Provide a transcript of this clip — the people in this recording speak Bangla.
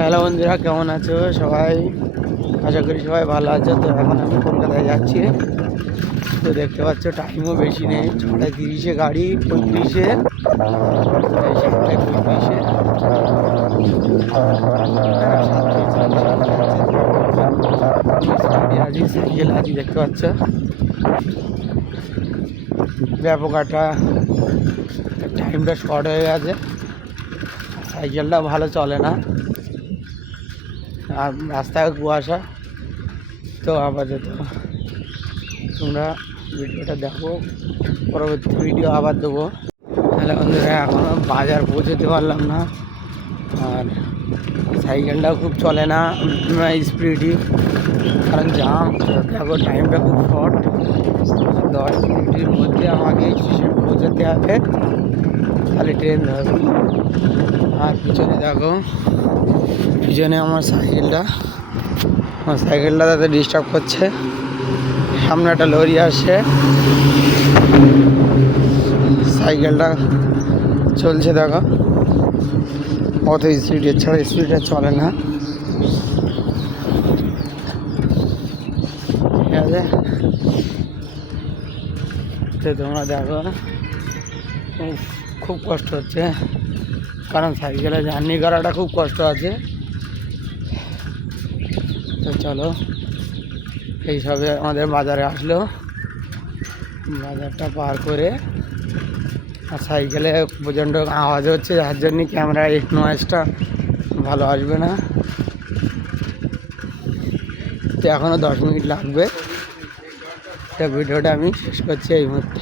হ্যালো বন্ধুরা, কেমন আছো সবাই? আশা করি সবাই ভালো আছো। তো এখন আমি কলকাতায় যাচ্ছি। তো দেখতে পাচ্ছ টাইমও বেশি নেই, 6:30 গাড়ি, 35-এ 35-এ আছি, সাইকেল আছি, দেখতে পাচ্ছ ব্যাপক একটা টাইমটা শর্ট হয়ে গেছে। সাইকেলটা ভালো চলে না আর রাস্তায় কুয়াশা। তো আপাতত তোমরা ভিডিওটা দেখো, পরবর্তী ভিডিও আবার দেবো। তাহলে বন্ধুরা এখনও বাজার পৌঁছতে পারলাম না, আর সাইকেলটাও খুব চলে না স্পিডই, কারণ জাম। দেখো টাইমটা খুব শর্ট, 10 মিনিটের মধ্যে আমাকে স্টেশন পৌঁছাতে হবে, তাহলে ট্রেন ধরবো। আর পিছনে দেখো, পিছনে আমার সাইকেলটা তাতে ডিস্টার্ব করছে। সামনে একটা লরি আসছে, সাইকেলটা চলছে দেখো, অত স্পিডে ছাড়া স্পিডে চলে না, ঠিক আছে? তো তোমরা দেখো, খুব কষ্ট হচ্ছে, কারণ সাইকেলে জার্নি করাটা খুব কষ্ট আছে। তো চলো, এইসবে আমাদের বাজারে আসলো, বাজারটা পার করে। আর সাইকেলে প্রচণ্ড আওয়াজ হচ্ছে, যার জন্য ক্যামেরায় নয়েজটা ভালো আসবে না। তো এখনও 10 মিনিট লাগবে। তো ভিডিওটা আমি শেষ করছি এই মুহূর্তে।